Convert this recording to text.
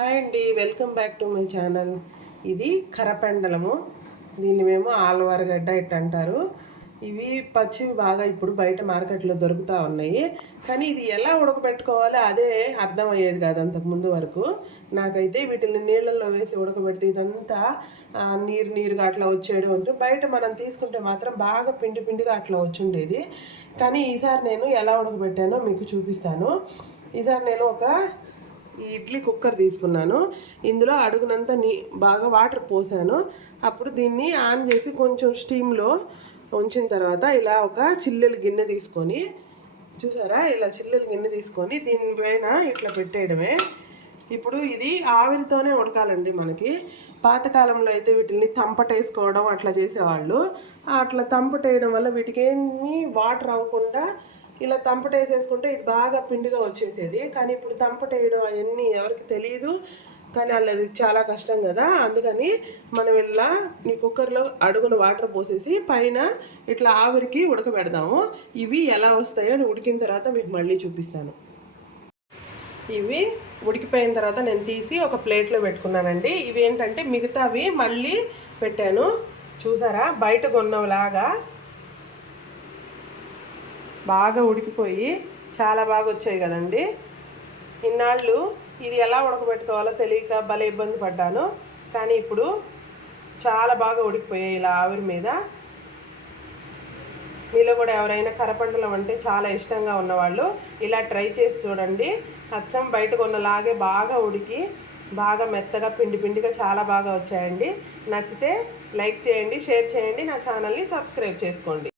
Hi అండి welcome back to my channel. ఇది కరపెండలము. దీన్ని మేము ఆలవారగడ్డ ఇట్ అంటారు. ఇవి పచ్చివి బాగా ఇప్పుడు బయట మార్కెట్లో దొరుకుతూ ఉన్నాయి. కానీ ఇది ఎలా ఉడకబెట్టుకోవాలో అదే అర్థమయ్యేది కాదు అంతకుముందు వరకు. నాకైతే వీటిని నీళ్ళల్లో వేసి ఉడకబెడితే ఇదంతా నీరు నీరుగా అట్లా వచ్చేయడం ఉంటుంది బయట మనం తీసుకుంటే మాత్రం బాగా పిండి పిండిగా అట్లా వచ్చుండేది. కానీ ఈసారి నేను ఎలా ఉడకబెట్టానో మీకు చూపిస్తాను. ఈసారి నేను ఒక ఈ ఇడ్లీ కుక్కర్ తీసుకున్నాను. ఇందులో అడుగునంతా నీ బాగా వాటర్ పోసాను. అప్పుడు దీన్ని ఆన్ చేసి కొంచెం స్టీమ్లో ఉంచిన తర్వాత ఇలా ఒక చిల్లెలు గిన్నె తీసుకొని చూసారా? ఇలా చిల్లెలు గిన్నె తీసుకొని దీనిపైన ఇట్లా పెట్టేయడమే. ఇప్పుడు ఇది ఆవిరితోనే ఉడకాలండి మనకి. పాతకాలంలో అయితే వీటిని తంపటేసుకోవడం అట్లా చేసేవాళ్ళు. అట్లా తంపటేయడం వల్ల వీటికి ఏమీ వాటర్ అవ్వకుండా ఇలా తంపటేసేసుకుంటే ఇది బాగా పిండిగా వచ్చేసేది. కానీ ఇప్పుడు తంపటేయడం అవన్నీ ఎవరికి తెలియదు కానీ వాళ్ళది చాలా కష్టం కదా. అందుకని మనం ఇలా ఈ కుక్కర్లో అడుగున వాటర్ పోసేసి పైన ఇట్లా ఆవిరికి ఉడకబెడదాము. ఇవి ఎలా వస్తాయో అని ఉడికిన తర్వాత మీకు మళ్ళీ చూపిస్తాను. ఇవి ఉడికిపోయిన తర్వాత నేను తీసి ఒక ప్లేట్లో పెట్టుకున్నానండి. ఇవి ఏంటంటే మిగతావి మళ్ళీ పెట్టాను. చూసారా? బయట కొన్నలాగా బాగా ఉడికిపోయి చాలా బాగా వచ్చాయి కదండి. ఇన్నాళ్ళు ఇది ఎలా ఉడకబెట్టుకోవాలో తెలియక భలే ఇబ్బంది పడ్డాను. కానీ ఇప్పుడు చాలా బాగా ఉడికిపోయాయి ఇలా ఆవిరి మీద. మీలో కూడా ఎవరైనా కరపండలం అంటే చాలా ఇష్టంగా ఉన్నవాళ్ళు ఇలా ట్రై చేసి చూడండి. అచ్చం బయట కొన్నలాగే బాగా ఉడికి బాగా మెత్తగా పిండి పిండిగా చాలా బాగా వచ్చాయండి. నచ్చితే లైక్ చేయండి షేర్ చేయండి నా ఛానల్ని సబ్స్క్రైబ్ చేసుకోండి.